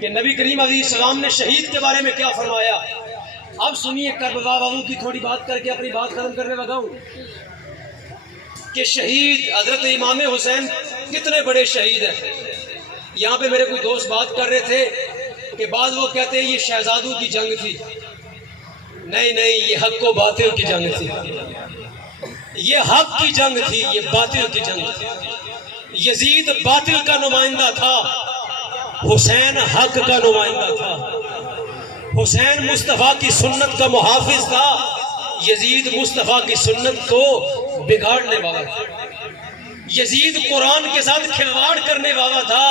कि नबी करीम अलैहिस्सलाम ने शहीद के बारे में क्या फरमाया। अब सुनिए, करबला वालों की थोड़ी बात करके अपनी बात खत्म करने लगा हूँ कि शहीद हजरत इमाम हुसैन कितने बड़े शहीद हैं। यहाँ पे मेरे कोई दोस्त बात कर रहे थे कि बाद वो कहते हैं ये शहजादों की जंग थी। नहीं नहीं, ये हक को बातिल की जंग थी। ये हक की जंग थी, ये बातिल की जंग थी। यजीद बातिल का नुमाइंदा था, हुसैन हक का नुमाइंदा था। हुसैन मुस्तफ़ा की सुन्नत का मुहाफिज था, यजीद मुस्तफ़ा की सुन्नत को बिगाड़ने वाला था। यजीद कुरान के साथ खिलवाड़ करने वाला था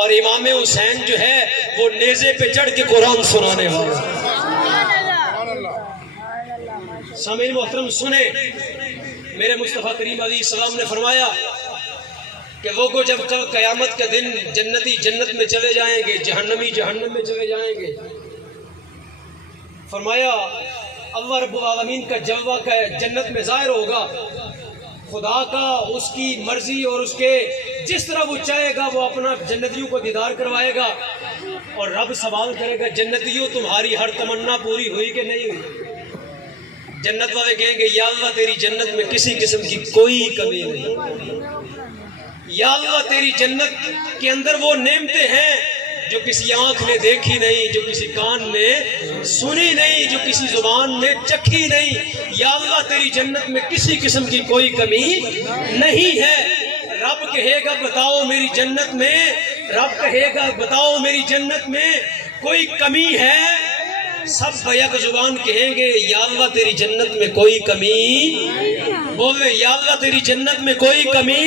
और इमाम हुसैन जो है वो नेज़े पे चढ़ के कुरान सुनाने वाला। सामीन मोहतरम सुने, मेरे मुस्तफ़ा करीम अलैहिस्सलाम ने फरमाया कि वो को जब कल क़यामत के दिन जन्नती जन्नत में चले जाएंगे, जहन्नमी जहन्नम में चले जाएंगे। फरमाया अल्लाह रब्बुल आलमीन का जलवा का जन्नत में ज़ाहिर होगा, खुदा का, उसकी मर्जी और उसके जिस तरह वो चाहेगा वो अपना जन्नतियों को दीदार करवाएगा। और रब सवाल करेगा, जन्नतियों तुम्हारी हर तमन्ना पूरी हुई कि नहीं हुई? जन्नत वाले कहेंगे, या अल्लाह तेरी जन्नत में किसी किस्म की कोई कमी नहीं। या अल्लाह तेरी जन्नत के अंदर वो नेमतें हैं जो किसी आंख ने देखी नहीं, जो किसी कान ने सुनी नहीं, जो किसी जुबान ने चखी नहीं। या अल्लाह तेरी जन्नत में किसी किस्म की कोई कमी नहीं है। रब कहेगा बताओ मेरी जन्नत में, रब कहेगा बताओ मेरी जन्नत में कोई कमी है? सब बैक जुबान कहेंगे, या अल्लाह तेरी जन्नत में कोई कमी। बोले या अल्लाह तेरी जन्नत में कोई कमी।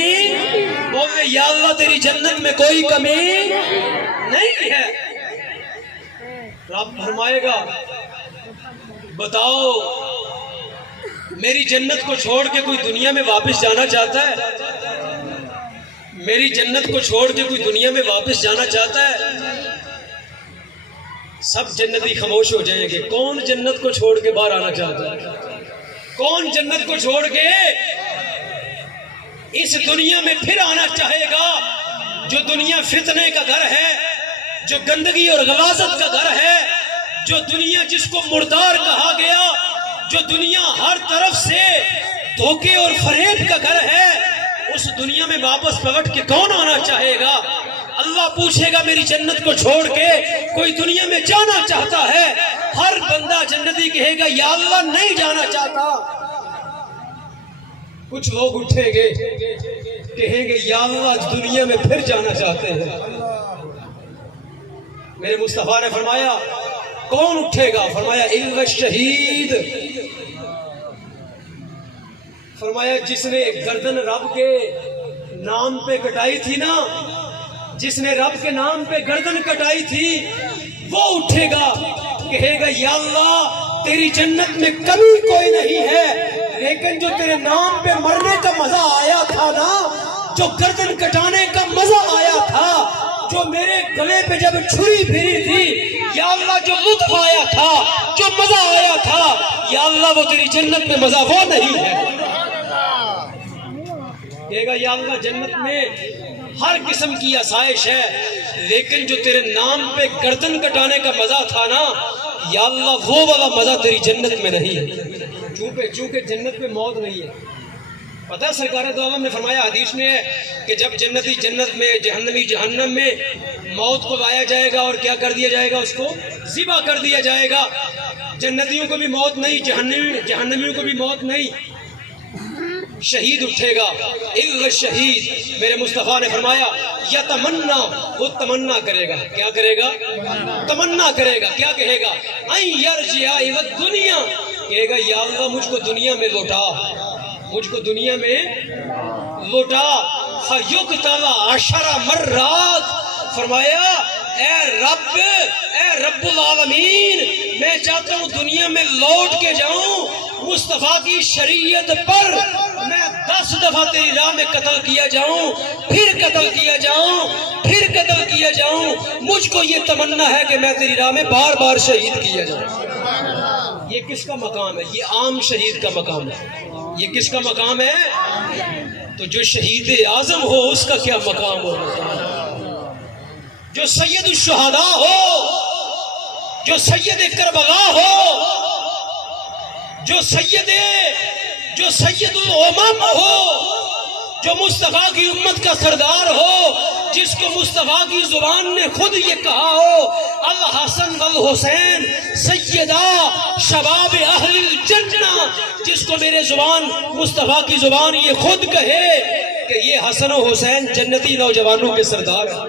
बोले या अल्लाह तेरी जन्नत में कोई कमी नहीं है। रब फरमाएगा बताओ मेरी जन्नत को छोड़ के कोई दुनिया में वापस जाना चाहता है? मेरी जन्नत को छोड़ के कोई दुनिया में वापस जाना चाहता है? सब जन्नती खामोश हो जाएंगे। कौन जन्नत को छोड़ के बाहर आना चाहता है? कौन जन्नत को छोड़ के इस दुनिया में फिर आना चाहेगा? जो दुनिया फितने का घर है, जो गंदगी और गलाजत का घर है, जो दुनिया जिसको मुर्दार कहा गया, जो दुनिया हर तरफ से धोखे और फरेब का घर है, उस दुनिया में वापस पलट के कौन आना चाहेगा? अल्लाह पूछेगा मेरी जन्नत को छोड़ के कोई दुनिया में जाना चाहता है? हर बंदा जन्नती कहेगा या अल्लाह नहीं जाना चाहता। कुछ लोग उठेंगे कहेंगे या अल्लाह दुनिया में फिर जाना चाहते हैं। मेरे मुस्तफा ने फरमाया कौन उठेगा? फरमाया इल्ला शहीद। फरमाया जिसने गर्दन रब के नाम पे कटाई थी ना, जिसने रब के नाम पे गर्दन कटाई थी वो उठेगा, कहेगा या अल्लाह तेरी जन्नत में कभी कोई नहीं है, लेकिन जो तेरे नाम पे मरने का मजा आया था ना, जो गर्दन कटाने का मजा आया था, जो मेरे गले पे जब छुरी फिरी थी, या अल्लाह जो लुत्फ आया था, जो मजा आया था, या अल्लाह वो तेरी जन्नत में मजा वो नहीं है। कहेगा या अल्लाह जन्नत में हर किस्म की आसाइश है, लेकिन जो तेरे नाम पे गर्दन कटाने का मजा था ना, या अल्लाह वो वाला मजा तेरी जन्नत में नहीं है। चूंकि जन्नत में मौत नहीं है। पता है सरकार दो आलम ने फरमाया, हदीस में है कि जब जन्नती जन्नत में, जहन्नमी जहन्नम में, मौत को लाया जाएगा और क्या कर दिया जाएगा? उसको ज़िबा कर दिया जाएगा। जन्नतियों को भी मौत नहीं, जहन्नमियों को भी मौत नहीं। शहीद उठेगा, इल्ला शहीद। मेरे मुस्तफ़ा ने फरमाया या तमन्ना, वो तमन्ना करेगा। क्या करेगा? तमन्ना करेगा। क्या कहेगा? आई यरजिया इला दुनिया। कहेगा या अल्लाह मुझको दुनिया में लौटा, मुझको दुनिया में लौटा। फयुक्तला अशरा मर्रात। फरमाया ए रब्बुल आलमीन, मैं चाहता हूँ दुनिया में लौट के जाऊं, मुस्तफ़ा की शरीयत पर मैं 10 दफा तेरी राह में कत्ल किया जाऊं, फिर कत्ल किया जाऊं, फिर कत्ल किया जाऊं। मुझको ये तमन्ना है कि मैं तेरी राह में बार बार शहीद किया जाऊं। ये किसका मकाम है? ये आम शहीद का मकाम है। ये किसका मकाम है? तो जो शहीद आजम हो उसका क्या मकाम होगा? जो सैयद शुहदा हो, जो सैयद करबला हो, जो सैयदुल उमम हो, जो मुस्तफा की उम्मत का सरदार हो, जिसको मुस्तफा की जुबान ने खुद ये कहा हो, अल हसन वल हुसैन सैयदा शबाब अहलिल जन्ना, जिसको मेरे जुबान मुस्तफा की जुबान ये खुद कहे कि ये हसन और हुसैन जन्नती नौजवानों के सरदार हैं।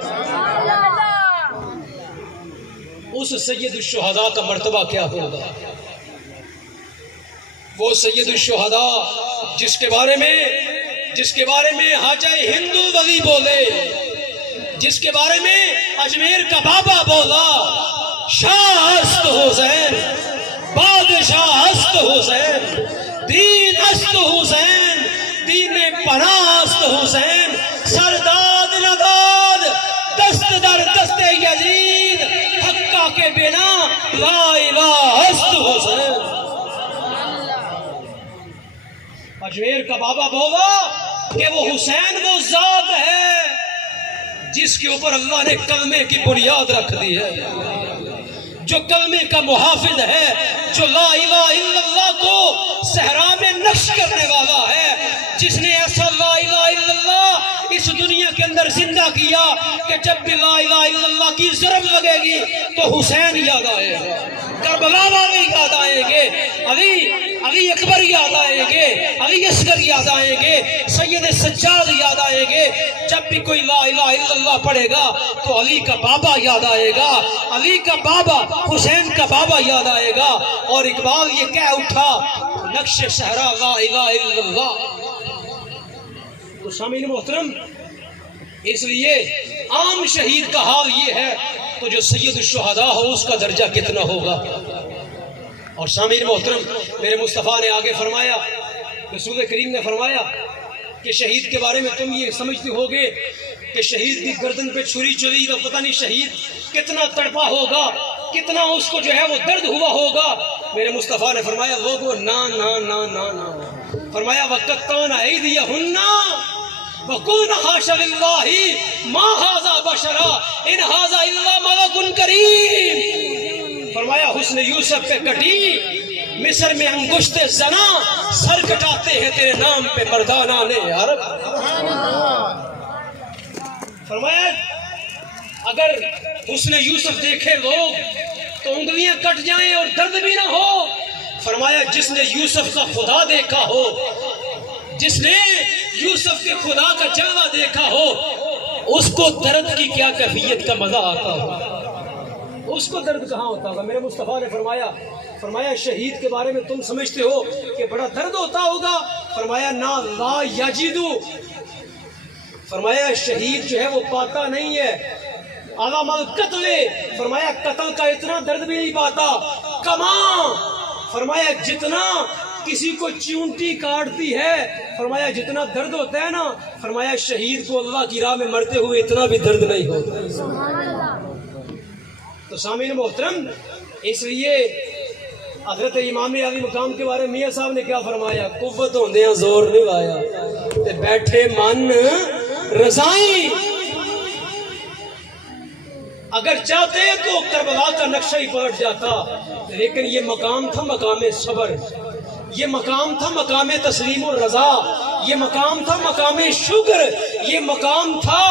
उस सैयद शुहदा का मर्तबा क्या होगा? वो सैयद शुहदा जिसके बारे में हाजा हिंदू वली बोले, जिसके बारे में अजमेर का बाबा बोला, शाह अस्त हुसैन, बादशाह अस्त हुसैन, दीन अस्त हुसैन, दीन पनाह अस्त हुसैन, सरदाद नदाद, दस्त दर दस्ते यजीद, हक्का के बिना ला इलाहा अस्त हुसैन। अजमेर का बाबा बोला कि वो हुसैन वो जात है जिसके ऊपर अल्लाह ने कलमे की बुनियाद रख दी है, जो कलमे का मुहाफिज है, जो ला इलाहा इल्लल्लाह को सहरा में नक्श करने वाला है, जिसने ऐसा ला इलाहा इल्लल्लाह इस दुनिया के अंदर जिंदा किया कि जब भी ला इलाहा इल्लल्लाह की ज़रब लगेगी तो हुसैन याद आएगा, करबला वाले याद आएंगे, अली अकबर याद आएंगे, अली असगर याद आएंगे, सैयद सज्जाद याद आएंगे। जब भी कोई ला इलाहा इल्लल्लाह पढ़ेगा तो अली का बाबा याद आएगा, अली का बाबा हुसैन का बाबा याद आएगा। और इकबाल ये कह उठा, नक्श सहरा ला इलाहा इल्लल्लाह। तो सामीन मोहतरम, इसलिए आम शहीद का हाल ये है, तो जो सैयद शुहदा हो उसका दर्जा कितना होगा। और सामीन मोहतरम, मेरे मुस्तफ़ा ने आगे फरमाया, रसूल करीम ने फरमाया कि शहीद के बारे में तुम ये समझते होगे कि शहीद की गर्दन पे छुरी चली तो पता नहीं शहीद कितना तड़पा होगा, कितना उसको जो है वो दर्द हुआ होगा। मेरे मुस्तफ़ा ने फरमाया, लोगो ना ना ना ना ना, फरमाया वक़्तान ऐदिया हुन्ना वकुन हाशा लिल्लाहि मा हाज़ा बशरा इन हाज़ा इल्ला मलकुन करीम। फरमाया हुस्न यूसुफ पे कटी मिस्र में अंगुश्ते जना, सर कटाते हैं तेरे नाम पे मर्दाना ने अरब। फरमाया अगर हुस्न यूसुफ देखे लोग तो उंगलियां कट जाएं और दर्द भी ना हो। फरमाया जिसने यूसुफ का खुदा देखा हो, जिसने यूसुफ के खुदा का जलवा देखा हो, उसको दर्द की क्या कैफियत का मजा आता हो, उसको दर्द कहाँ होता होगा। मेरे मुस्तफ़ा ने फरमाया शहीद के बारे में तुम समझते हो कि बड़ा दर्द होता होगा। फरमाया ना ला यजिदु, फरमाया शहीद जो है वो पाता नहीं है अलामल कत्ले, फरमाया कत्ल का इतना दर्द भी नहीं पाता। कमा, फरमाया जितना किसी को चूंटी काटती है, फरमाया जितना दर्द होता है ना, फरमाया शहीद को अल्लाह की राह में मरते हुए इतना भी दर्द नहीं होता। तो सामीन मोहतरम, इसलिए हजरत इमाम अली मकाम के बारे में मियाँ साहब ने क्या फरमाया, कुव्वत होंदे जोर नहीं आया ते बैठे मन रजाई। अगर चाहते तो करबला का नक्शा ही पलट जाता, लेकिन ये मकाम था मकाम सबर, ये मकाम था मकाम तस्लीम और रजा, ये मकाम था मकाम शुक्र, ये मकाम था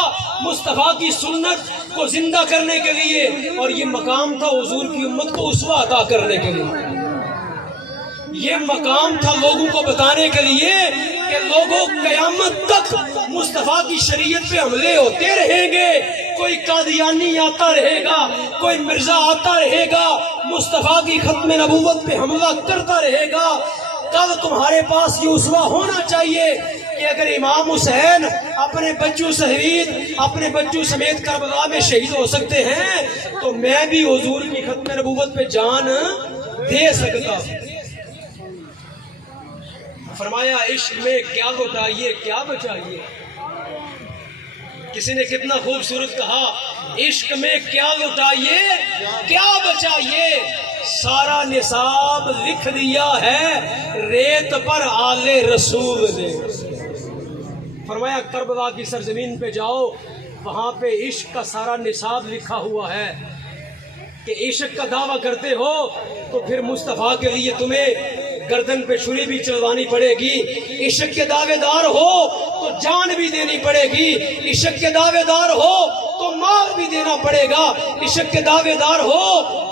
मुस्तफ़ा की सुन्नत को जिंदा करने के लिए, और ये मकाम था हुजूर की उम्मत को उसवा अता करने के लिए। ये मकाम था लोगों को बताने के लिए कि लोगों क़यामत तक मुस्तफ़ा की शरीयत पे हमले होते रहेंगे। कोई कादियानी आता रहेगा, कोई मिर्जा आता रहेगा, मुस्तफ़ा की खत्म नबूवत पे हमला करता रहेगा। कल तुम्हारे पास ये उसवा होना चाहिए कि अगर इमाम हुसैन अपने बच्चों शहीद, अपने बच्चों समेत करबला में शहीद हो सकते हैं, तो मैं भी हुजूर की खत्म नबूवत पे जान दे सकता। फरमाया इश्क में क्या लुटाइए क्या बचाइए। किसी ने कितना खूबसूरत कहा, इश्क में क्या लुटाइए क्या बचाइए, सारा निसाब लिख दिया है रेत पर आले रसूल ने। फरमाया करबला की सरजमीन पे जाओ, वहाँ पे इश्क का सारा निसाब लिखा हुआ है कि इश्क का दावा करते हो तो फिर मुस्तफ़ा के लिए तुम्हें गर्दन पे छुरी भी चलवानी पड़ेगी। इश्क के दावेदार हो तो जान भी देनी पड़ेगी। इश्क के दावेदार हो तो माल भी देना पड़ेगा। इश्क के दावेदार हो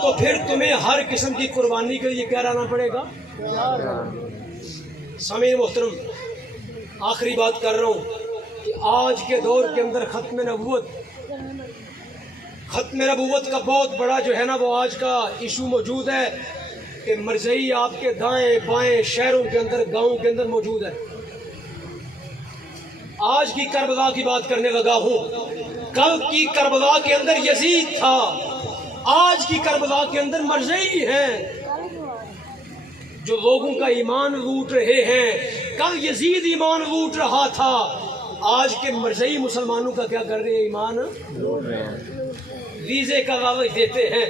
तो फिर तुम्हें हर किस्म की कुर्बानी के लिए क्या रहना पड़ेगा। सामीन मोहतरम, आखिरी बात कर रहा हूँ कि आज के दौर के अंदर खत्म नबूवत का बहुत बड़ा जो है ना वो आज का इशू मौजूद है कि मरज़ई आपके दाएं बाएं शहरों के अंदर, गांवों के अंदर मौजूद है। आज की करबला की बात करने लगा हूँ। कल की करबला के अंदर यजीद था, आज की करबला के अंदर मरज़ई हैं जो लोगों का ईमान लूट रहे हैं। कल यजीद ईमान लूट रहा था, आज के मरज़ई मुसलमानों का क्या कर रहे हैं, ईमान लूट रहे हैं। वीज़े का लालच देते हैं,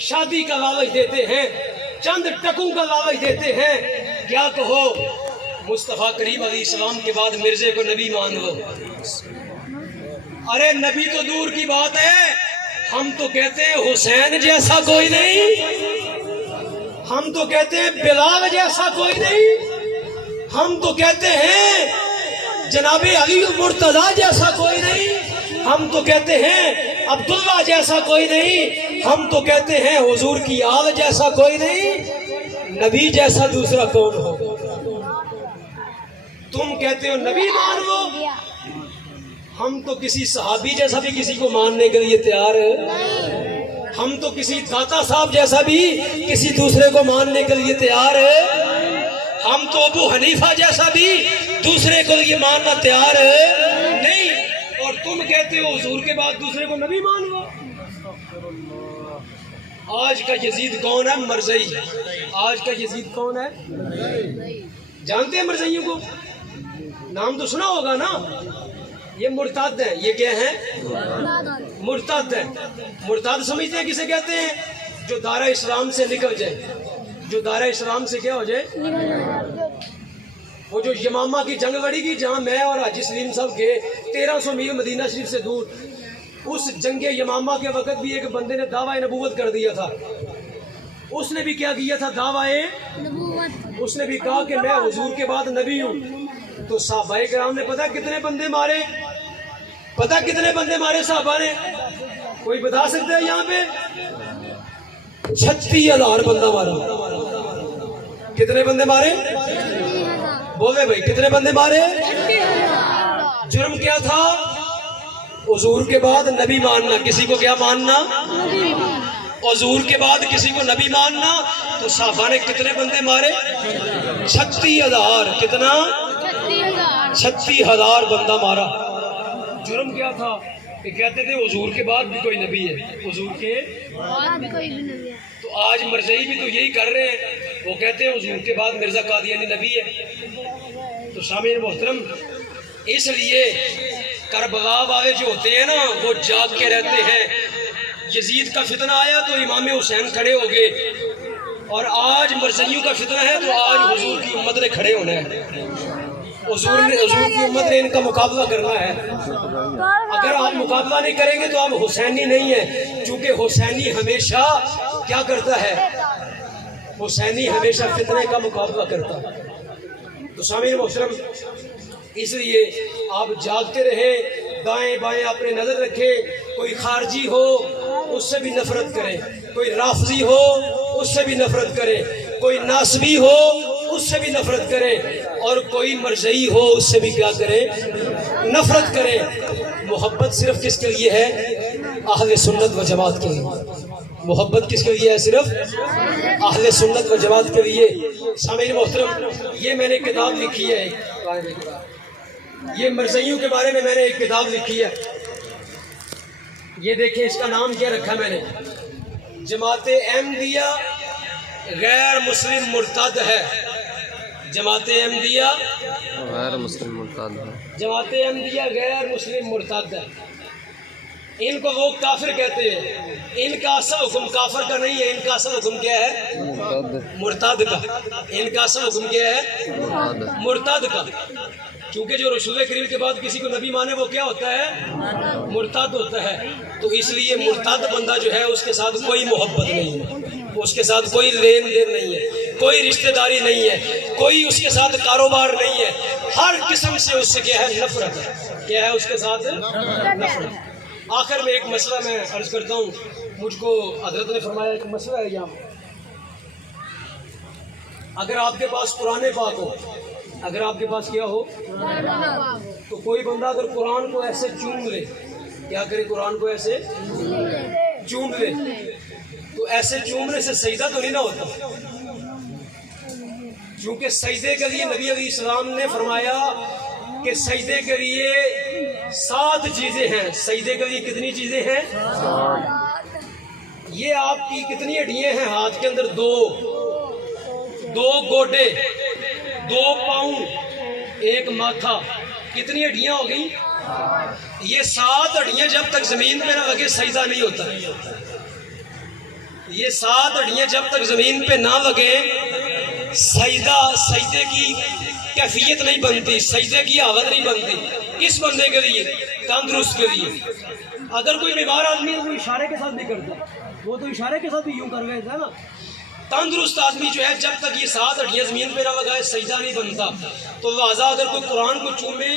शादी का लालच देते हैं, चंद टकों का लालच देते हैं। क्या कहो, मुस्तफ़ा करीम अलैहिस्सलाम के बाद मिर्जे को नबी मान लो। अरे नबी तो दूर की बात है, हम तो कहते हैं हुसैन जैसा कोई नहीं, हम तो कहते हैं बिलाल जैसा कोई नहीं, हम तो कहते हैं जनाबे अली मुर्तज़ा जैसा कोई नहीं, हम तो कहते हैं अब्दुल्ला जैसा कोई नहीं, हम तो कहते हैं हुजूर की आल जैसा कोई नहीं। नबी जैसा दूसरा कौन हो। तुम कहते हो नबी मान लो, हम तो किसी सहाबी जैसा भी किसी को मानने के लिए तैयार है। हम तो किसी दाता साहब जैसा भी किसी दूसरे को मानने के लिए तैयार है। हम तो अबू हनीफा जैसा भी दूसरे को लिए मानना तैयार है नहीं। और तुम कहते हो हुजूर के बाद दूसरे को नबी मान लो। आज का यजीद कौन है, मरज़ई। आज का यजीद कौन है, जानते हैं मरज़इयों को, नाम तो सुना होगा ना। ये मुर्ताद है। ये क्या है, मुर्ताद है। मुर्ताद समझते हैं किसे कहते हैं, जो दायरा इस्लाम से निकल जाए, जो दायरा इस्लाम से क्या हो जाए। वो जो यमामा की जंग लड़ी की, जहां मैं और हाजी सलीम साहब गए 1300 मील मदीना शरीफ से दूर, उस जंगे यमामा के वक्त भी एक बंदे ने दावा नबूवत कर दिया था। उसने भी क्या किया था, दावाए नबूवत। उसने भी कहा कि मैं हुजूर के बाद नबी हूँ। तो साहबाए किराम ने पता कितने बंदे मारे, पता कितने बंदे मारे साहबा ने, कोई बता सकता है यहाँ पे? 36,000 बंदा मारा। कितने बंदे मारे, बोले भाई कितने बंदे मारे। जुर्म क्या था, हुजूर के बाद नबी मानना। किसी को क्या मानना, हुजूर के बाद किसी को नबी मानना। तो साहबा ने कितने बंदे मारे, 36,000। कितना, 36,000 बंदा मारा। जुर्म क्या था कि कहते थे हुजूर के बाद भी कोई नबी है, हुजूर के बाद भी कोई नबी है। तो आज मरज़ई भी तो यही कर रहे हैं, वो कहते हैं हुजूर के बाद मिर्जा कादियानी नबी है। तो शामिल मोहतरम, इसलिए करबला वाले जो होते हैं ना, वो जाग के रहते हैं। यजीद का फितना आया तो इमाम हुसैन खड़े हो गए, और आज मरज़इयों का फितना है तो आज हुजूर की उम्मत ने खड़े होना है। हुजूर की उम्मत ने इनका मुकाबला करना है। अगर आप मुकाबला नहीं करेंगे तो आप हुसैनी नहीं है, क्योंकि हुसैनी हमेशा क्या करता है, हुसैनी हमेशा फितने का मुकाबला करता है। तो सामीन मोहतरम, इसलिए आप जागते रहे, दाएं बाएं अपने नजर रखे। कोई खारजी हो उससे भी नफरत करें, कोई राफजी हो उससे भी नफरत करें, कोई नासबी हो उससे भी नफरत करें, और कोई मरज़ई हो उससे भी क्या करें, नफरत करें। मोहब्बत सिर्फ किसके लिए है, अहले सुन्नत व जमात के लिए। मोहब्बत किसके लिए है, सिर्फ अहले सुन्नत व जमात के लिए। सामीन मोहतरम, ये मैंने किताब लिखी है, ये मरज़इयों के बारे में मैंने एक किताब लिखी है। ये देखें, इसका नाम क्या रखा मैंने, जमात अहमदिया गैर मुस्लिम मुर्तद है। जमात अहमदिया गैर मुस्लिम मुर्तद है, जमात अहमदिया गैर मुस्लिम मुर्तद है। इनको लोग काफिर कहते हैं। इनका असल हुक्म काफिर का नहीं है, इनका असल हुक्म क्या है, मुर्तद का। इनका असल हुक्म क्या है, मुर्तद का। क्योंकि जो रसूल करीम के बाद किसी को नबी माने वो क्या होता है, मुर्ताद होता है। तो इसलिए मुर्ताद बंदा जो है उसके साथ कोई मोहब्बत नहीं है, उसके साथ कोई लेन देन नहीं है, कोई रिश्तेदारी नहीं है, कोई उसके साथ कारोबार नहीं है, हर किस्म से उससे क्या है, नफरत है। क्या है उसके साथ, नफरत। आखिर में एक मसला मैं अर्ज करता हूँ, मुझको हजरत ने फरमाया एक मसला है यहाँ, अगर आपके पास कुरान पाक हो, अगर आपके पास क्या हो, तो कोई बंदा अगर कुरान को ऐसे चूम ले, क्या करे, कुरान को ऐसे चूम ले, तो ऐसे चूमने से सजदा तो नहीं ना होता, क्योंकि सजदे के लिए नबी अलैहिस्सलाम ने फरमाया कि सजदे के लिए 7 चीजें हैं। सजदे के लिए कितनी चीजें हैं? ये आपकी कितनी हड्डियां हैं हाथ के अंदर? 2 गोडे, 2 पाँव, 1 माथा, कितनी हड्डियां हो गई? ये 7 हड्डियां जब तक जमीन पे ना लगे सजदा नहीं होता। ये 7 हड्डियां जब तक जमीन पे ना लगे सजदे की कैफियत नहीं बनती, सजदे की हालत नहीं बनती। किस बंदे के लिए? तंदुरुस्त के लिए। अगर कोई बीमार आदमी है वो इशारे के साथ भी करता है, वो तो इशारे के साथ भी यूं कर लेता है ना। तंदुरुस्त आदमी जो है जब तक ये 7 हड्डियां जमीन पे ना लगाए सजदा नहीं बनता। तो लिहाजा अगर कोई कुरान को चूमे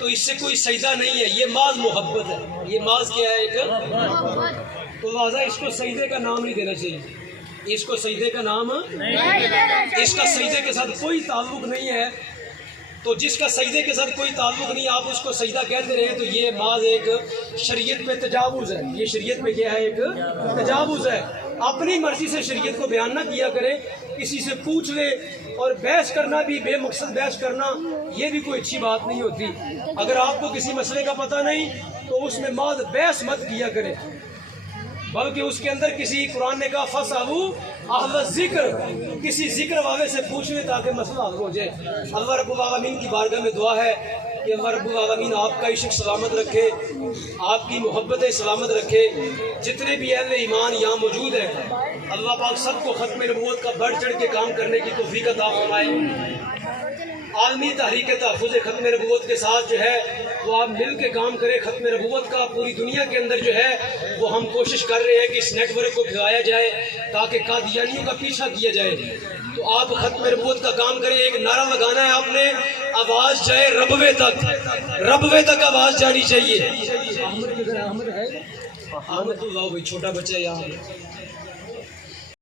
तो इससे कोई सजदा नहीं है, ये माज मोहब्बत है। ये माज क्या है? एक। तो लिहाजा इसको सजदे का नाम नहीं देना चाहिए, इसको सजदे का नाम नहीं, इसका सजदे के साथ कोई ताल्लुक नहीं है। तो जिसका सजदे के साथ कोई ताल्लुक नहीं, आप उसको सजदा कहते रहे तो ये माज एक शरीयत पे तजावुज है। ये शरीयत पे क्या है? एक तजावुज है। अपनी मर्जी से शरीयत को बयान ना किया करे, किसी से पूछ ले। और बहस करना भी, बेमकसद बहस करना, ये भी कोई अच्छी बात नहीं होती। अगर आपको किसी मसले का पता नहीं तो उसमें माज बहस मत किया करे, बल्कि उसके अंदर किसी, कुरान ने कहा फसअलू अहल जिक्र, किसी जिक्र वाले से पूछ ले ताकि मसला हल हो जाए। अल्लाह रब्बुल आलमीन की बारगाह में दुआ है कि अल्लाह रब्बुल आलमीन आपका इश्क सलामत रखे, आपकी मोहब्बतें सलामत रखे। जितने भी अहले ईमान यहाँ मौजूद हैं, अल्लाह पाक सबको खत्म नबूवत का बढ़ चढ़ के काम करने की तौफीक अता फरमाए। आलमी तहरीक तहफ़्फ़ुज़ खत्म नबूवत के साथ जो है वो आप मिल के काम करें। खत्म नबूवत का पूरी दुनिया के अंदर जो है वो हम कोशिश कर रहे हैं कि इस नेटवर्क को फैलाया जाए ताकि कादियानियों का पीछा किया जाए। तो आप खत्म नबूवत का काम करें। एक नारा लगाना है आपने, आवाज़ जाए रबवे तक, रबवे तक आवाज़ जानी चाहिए। अहमद है, अहमद तो लाओ भाई, छोटा बच्चा यहाँ